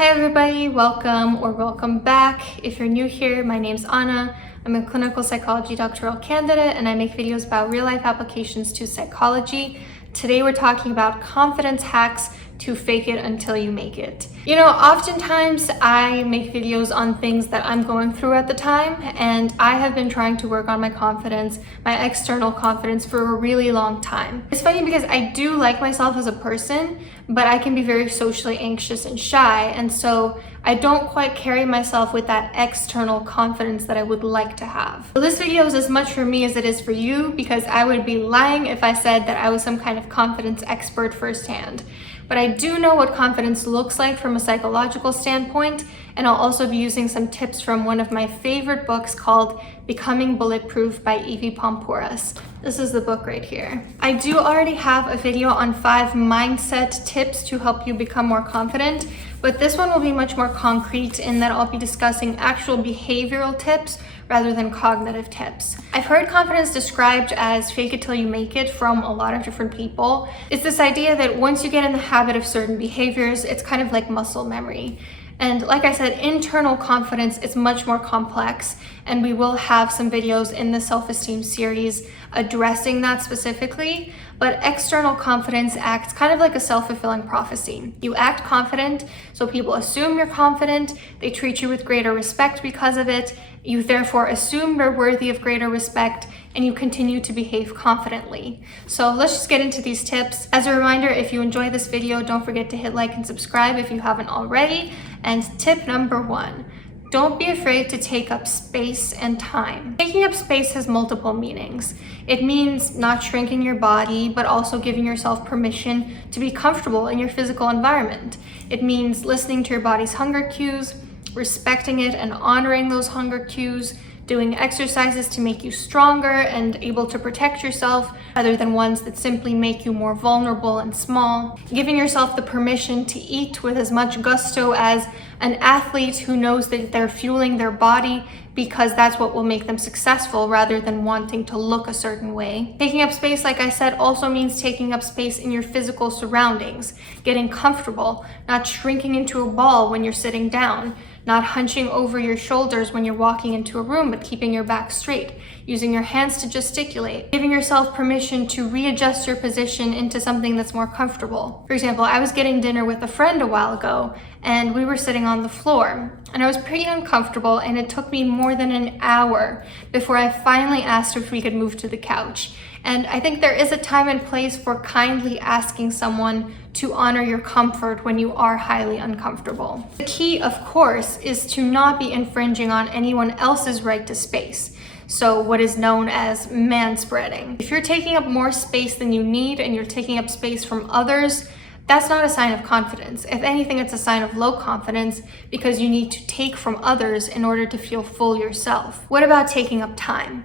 Hi everybody, welcome or welcome back. If you're new here, my name's Anna. I'm a clinical psychology doctoral candidate and I make videos about real life applications to psychology. Today we're talking about confidence hacks to fake it until you make it. You know, oftentimes I make videos on things that I'm going through at the time, and I have been trying to work on my confidence, my external confidence, for a really long time. It's funny because I do like myself as a person, but I can be very socially anxious and shy, and so I don't quite carry myself with that external confidence that I would like to have. So this video is as much for me as it is for you, because I would be lying if I said that I was some kind of confidence expert firsthand. But I do know what confidence looks like from a psychological standpoint, and I'll also be using some tips from one of my favorite books called Becoming Bulletproof by Evie Pompouras. This is the book right here. I do already have a video on 5 mindset tips to help you become more confident, but this one will be much more concrete in that I'll be discussing actual behavioral tips rather than cognitive tips. I've heard confidence described as fake it till you make it from a lot of different people. It's this idea that once you get in the habit of certain behaviors, it's kind of like muscle memory. And like I said, internal confidence is much more complex, and we will have some videos in the self-esteem series addressing that specifically. But external confidence acts kind of like a self-fulfilling prophecy. You act confident, so people assume you're confident, they treat you with greater respect because of it, you therefore assume you're worthy of greater respect, and you continue to behave confidently. So let's just get into these tips. As a reminder, if you enjoy this video, don't forget to hit like and subscribe if you haven't already. And tip number 1, don't be afraid to take up space and time. Taking up space has multiple meanings. It means not shrinking your body, but also giving yourself permission to be comfortable in your physical environment. It means listening to your body's hunger cues, respecting it and honoring those hunger cues, doing exercises to make you stronger and able to protect yourself rather than ones that simply make you more vulnerable and small. Giving yourself the permission to eat with as much gusto as an athlete who knows that they're fueling their body because that's what will make them successful rather than wanting to look a certain way. Taking up space, like I said, also means taking up space in your physical surroundings, getting comfortable, not shrinking into a ball when you're sitting down, not hunching over your shoulders when you're walking into a room, but keeping your back straight, using your hands to gesticulate, giving yourself permission to readjust your position into something that's more comfortable. For example, I was getting dinner with a friend a while ago, and we were sitting on the floor, and I was pretty uncomfortable, and it took me more than an hour before I finally asked if we could move to the couch. And I think there is a time and place for kindly asking someone to honor your comfort when you are highly uncomfortable. The key, of course, is to not be infringing on anyone else's right to space. So what is known as manspreading. If you're taking up more space than you need and you're taking up space from others, that's not a sign of confidence. If anything, it's a sign of low confidence because you need to take from others in order to feel full yourself. What about taking up time?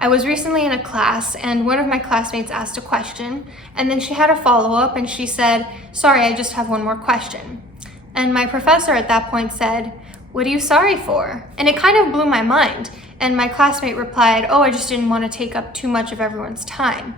I was recently in a class and one of my classmates asked a question, and then she had a follow-up and she said, "Sorry, I just have one more question." And my professor at that point said, "What are you sorry for?" And it kind of blew my mind. And my classmate replied, "Oh, I just didn't want to take up too much of everyone's time."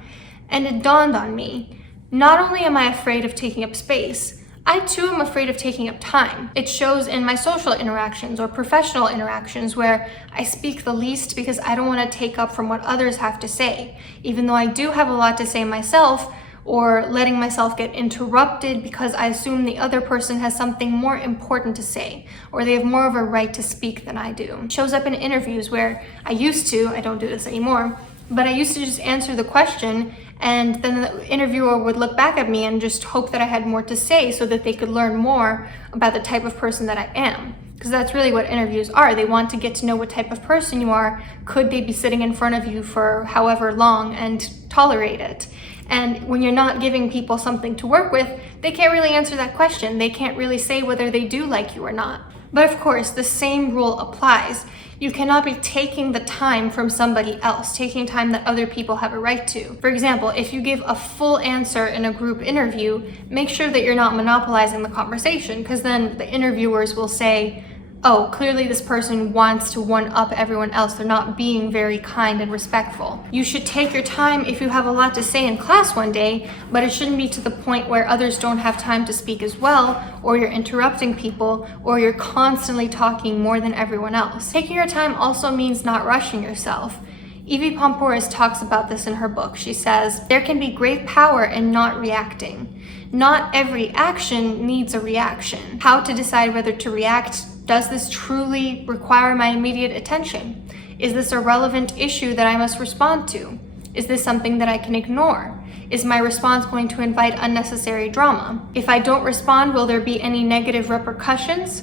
And it dawned on me, not only am I afraid of taking up space, I too am afraid of taking up time. It shows in my social interactions or professional interactions where I speak the least because I don't want to take up from what others have to say, even though I do have a lot to say myself, or letting myself get interrupted because I assume the other person has something more important to say, or they have more of a right to speak than I do. It shows up in interviews where I don't do this anymore, but I used to just answer the question, and then the interviewer would look back at me and just hope that I had more to say so that they could learn more about the type of person that I am. Because that's really what interviews are. They want to get to know what type of person you are. Could they be sitting in front of you for however long and tolerate it? And when you're not giving people something to work with, they can't really answer that question. They can't really say whether they do like you or not. But of course, the same rule applies. You cannot be taking the time from somebody else, taking time that other people have a right to. For example, if you give a full answer in a group interview, make sure that you're not monopolizing the conversation, because then the interviewers will say, oh, clearly this person wants to one-up everyone else. They're not being very kind and respectful. You should take your time if you have a lot to say in class one day, but it shouldn't be to the point where others don't have time to speak as well, or you're interrupting people, or you're constantly talking more than everyone else. Taking your time also means not rushing yourself. Evie Pomporis talks about this in her book. She says, there can be great power in not reacting. Not every action needs a reaction. How to decide whether to react? Does this truly require my immediate attention? Is this a relevant issue that I must respond to? Is this something that I can ignore? Is my response going to invite unnecessary drama? If I don't respond, will there be any negative repercussions?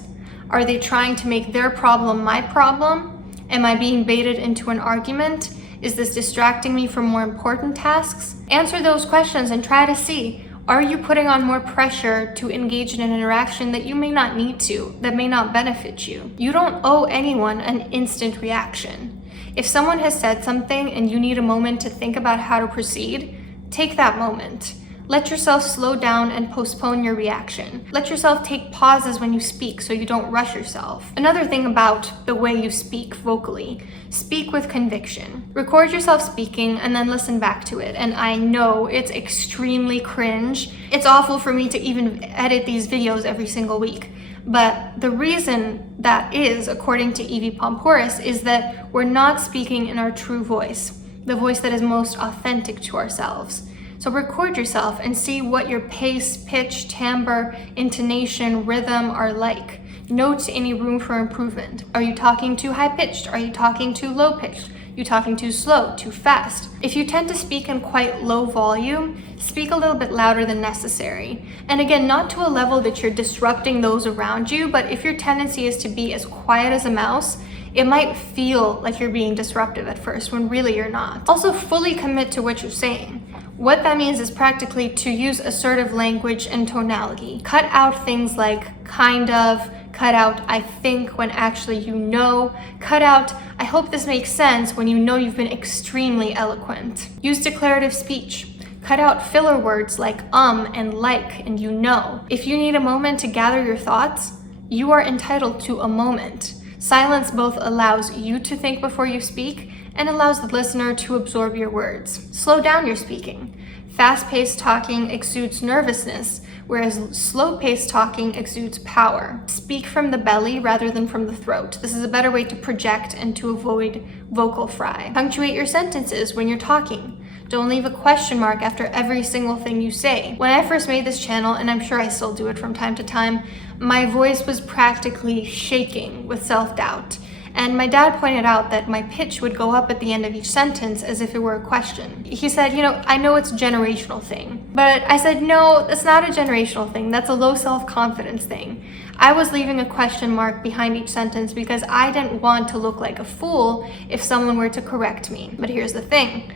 Are they trying to make their problem my problem? Am I being baited into an argument? Is this distracting me from more important tasks? Answer those questions and try to see, are you putting on more pressure to engage in an interaction that you may not need to, that may not benefit you? You don't owe anyone an instant reaction. If someone has said something and you need a moment to think about how to proceed, take that moment. Let yourself slow down and postpone your reaction. Let yourself take pauses when you speak so you don't rush yourself. Another thing about the way you speak vocally, speak with conviction. Record yourself speaking and then listen back to it. And I know it's extremely cringe. It's awful for me to even edit these videos every single week. But the reason that is, according to Evie Pomporis, is that we're not speaking in our true voice, the voice that is most authentic to ourselves. So record yourself and see what your pace, pitch, timbre, intonation, rhythm are like. Note any room for improvement. Are you talking too high-pitched? Are you talking too low-pitched? Are you talking too slow, too fast? If you tend to speak in quite low volume, speak a little bit louder than necessary. And again, not to a level that you're disrupting those around you, but if your tendency is to be as quiet as a mouse, it might feel like you're being disruptive at first when really you're not. Also, fully commit to what you're saying. What that means is practically to use assertive language and tonality. Cut out things like kind of, cut out I think when actually you know, cut out I hope this makes sense when you know you've been extremely eloquent. Use declarative speech. Cut out filler words like and like and you know. If you need a moment to gather your thoughts, you are entitled to a moment. Silence both allows you to think before you speak and allows the listener to absorb your words. Slow down your speaking. Fast-paced talking exudes nervousness, whereas slow-paced talking exudes power. Speak from the belly rather than from the throat. This is a better way to project and to avoid vocal fry. Punctuate your sentences when you're talking. Don't leave a question mark after every single thing you say. When I first made this channel, and I'm sure I still do it from time to time, my voice was practically shaking with self-doubt. And my dad pointed out that my pitch would go up at the end of each sentence as if it were a question. He said, I know it's a generational thing. But I said, no, that's not a generational thing. That's a low self-confidence thing. I was leaving a question mark behind each sentence because I didn't want to look like a fool if someone were to correct me. But here's the thing.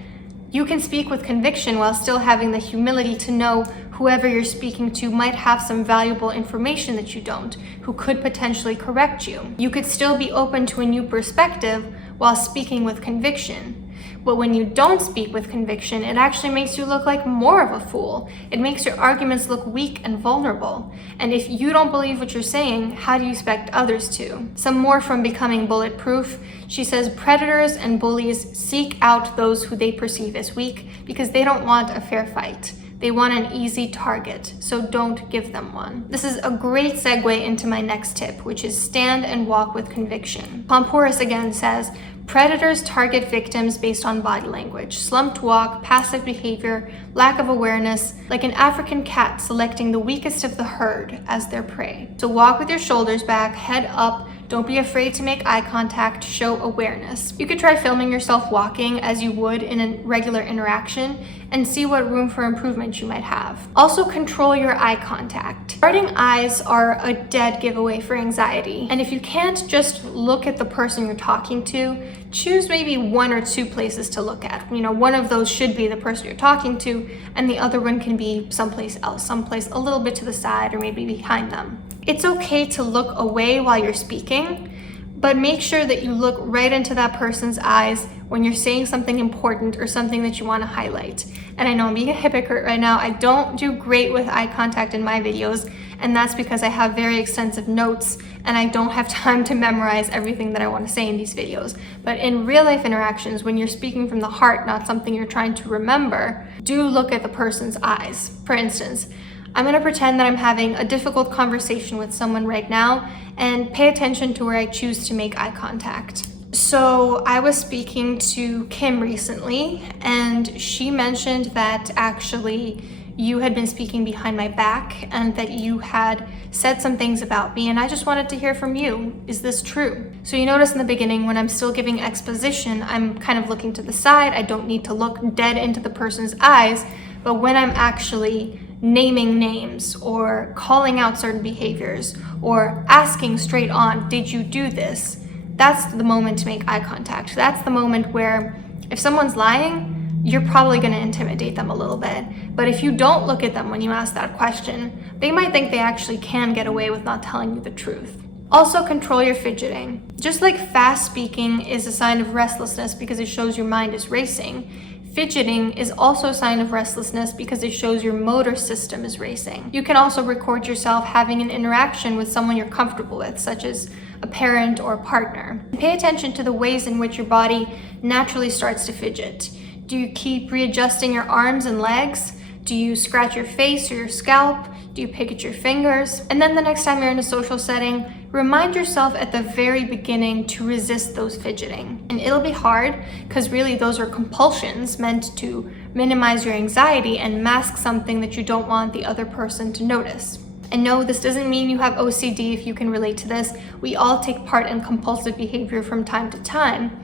You can speak with conviction while still having the humility to know whoever you're speaking to might have some valuable information that you don't, who could potentially correct you. You could still be open to a new perspective while speaking with conviction. But when you don't speak with conviction, it actually makes you look like more of a fool. It makes your arguments look weak and vulnerable. And if you don't believe what you're saying, how do you expect others to? Some more from Becoming Bulletproof. She says, predators and bullies seek out those who they perceive as weak because they don't want a fair fight. They want an easy target, so don't give them one. This is a great segue into my next tip, which is stand and walk with conviction. Pomporis again says, predators target victims based on body language, slumped walk, passive behavior, lack of awareness, like an African cat selecting the weakest of the herd as their prey. So walk with your shoulders back, head up, don't be afraid to make eye contact, show awareness. You could try filming yourself walking as you would in a regular interaction and see what room for improvement you might have. Also control your eye contact. Darting eyes are a dead giveaway for anxiety. And if you can't just look at the person you're talking to, choose maybe one or two places to look at. One of those should be the person you're talking to, and the other one can be someplace else, someplace a little bit to the side or maybe behind them. It's okay to look away while you're speaking, but make sure that you look right into that person's eyes when you're saying something important or something that you want to highlight. And I know I'm being a hypocrite right now. I don't do great with eye contact in my videos, and that's because I have very extensive notes and I don't have time to memorize everything that I want to say in these videos. But in real life interactions, when you're speaking from the heart, not something you're trying to remember, do look at the person's eyes. For instance, I'm going to pretend that I'm having a difficult conversation with someone right now and pay attention to where I choose to make eye contact. So I was speaking to Kim recently, and she mentioned that actually you had been speaking behind my back and that you had said some things about me, and I just wanted to hear from you. Is this true? So you notice in the beginning, when I'm still giving exposition, I'm kind of looking to the side. I don't need to look dead into the person's eyes, but when I'm actually naming names or calling out certain behaviors or asking straight on, did you do this? That's the moment to make eye contact. That's the moment where if someone's lying, you're probably going to intimidate them a little bit. But if you don't look at them when you ask that question, they might think they actually can get away with not telling you the truth. Also, control your fidgeting. Just like fast speaking is a sign of restlessness because it shows your mind is racing, fidgeting is also a sign of restlessness because it shows your motor system is racing. You can also record yourself having an interaction with someone you're comfortable with, such as a parent or a partner. Pay attention to the ways in which your body naturally starts to fidget. Do you keep readjusting your arms and legs? Do you scratch your face or your scalp? Do you pick at your fingers? And then the next time you're in a social setting, remind yourself at the very beginning to resist those fidgeting. And it'll be hard because really those are compulsions meant to minimize your anxiety and mask something that you don't want the other person to notice. And no, this doesn't mean you have OCD if you can relate to this. We all take part in compulsive behavior from time to time.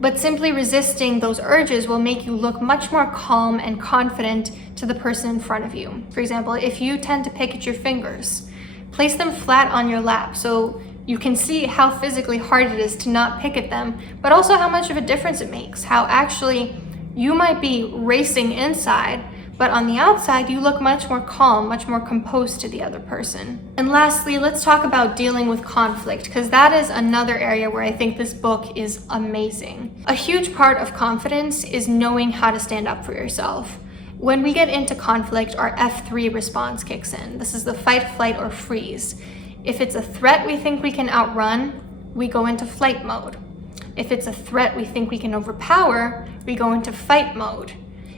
But simply resisting those urges will make you look much more calm and confident to the person in front of you. For example, if you tend to pick at your fingers, place them flat on your lap so you can see how physically hard it is to not pick at them, but also how much of a difference it makes. How actually you might be racing inside, but on the outside, you look much more calm, much more composed to the other person. And lastly, let's talk about dealing with conflict, because that is another area where I think this book is amazing. A huge part of confidence is knowing how to stand up for yourself. When we get into conflict, our F3 response kicks in. This is the fight, flight, or freeze. If it's a threat we think we can outrun, we go into flight mode. If it's a threat we think we can overpower, we go into fight mode.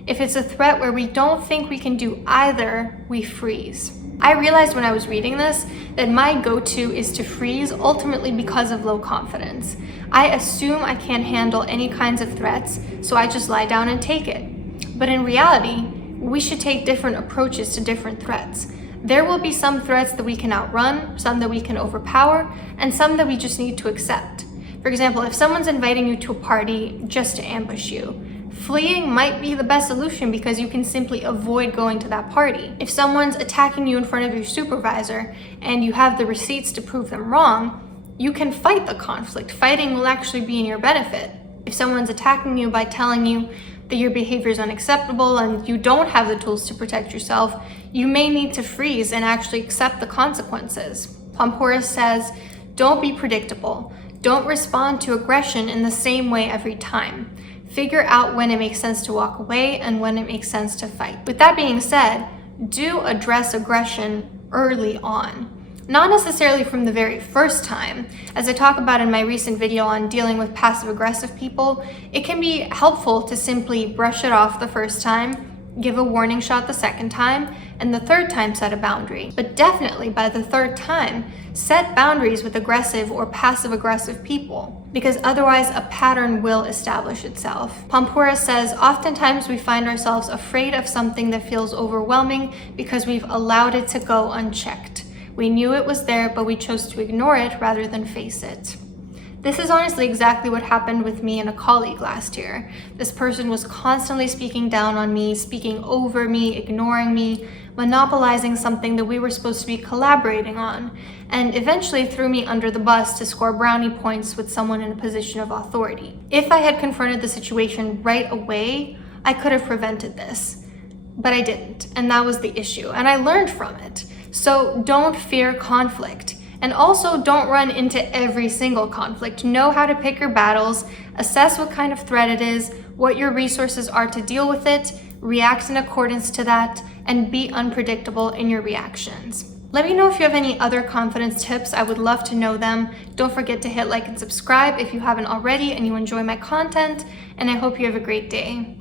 If it's a threat where we don't think we can do either, we freeze. I realized when I was reading this that my go-to is to freeze, ultimately because of low confidence. I assume I can't handle any kinds of threats, so I just lie down and take it. But in reality, we should take different approaches to different threats. There will be some threats that we can outrun, some that we can overpower, and some that we just need to accept. For example, if someone's inviting you to a party just to ambush you, fleeing might be the best solution because you can simply avoid going to that party. If someone's attacking you in front of your supervisor and you have the receipts to prove them wrong, you can fight the conflict. Fighting will actually be in your benefit. If someone's attacking you by telling you that your behavior is unacceptable and you don't have the tools to protect yourself, you may need to freeze and actually accept the consequences. Pompouras says, don't be predictable. Don't respond to aggression in the same way every time. Figure out when it makes sense to walk away and when it makes sense to fight. With that being said, do address aggression early on. Not necessarily from the very first time. As I talk about in my recent video on dealing with passive-aggressive people, it can be helpful to simply brush it off the first time, give a warning shot the second time, and the third time set a boundary. But definitely by the third time, set boundaries with aggressive or passive-aggressive people, because otherwise a pattern will establish itself. Pompouras says, oftentimes we find ourselves afraid of something that feels overwhelming because we've allowed it to go unchecked. We knew it was there, but we chose to ignore it rather than face it. This is honestly exactly what happened with me and a colleague last year. This person was constantly speaking down on me, speaking over me, ignoring me, monopolizing something that we were supposed to be collaborating on, and eventually threw me under the bus to score brownie points with someone in a position of authority. If I had confronted the situation right away, I could have prevented this, but I didn't, and that was the issue, and I learned from it. So don't fear conflict. And also don't run into every single conflict. Know how to pick your battles, assess what kind of threat it is, what your resources are to deal with it, react in accordance to that, and be unpredictable in your reactions. Let me know if you have any other confidence tips. I would love to know them. Don't forget to hit like and subscribe if you haven't already and you enjoy my content, and I hope you have a great day.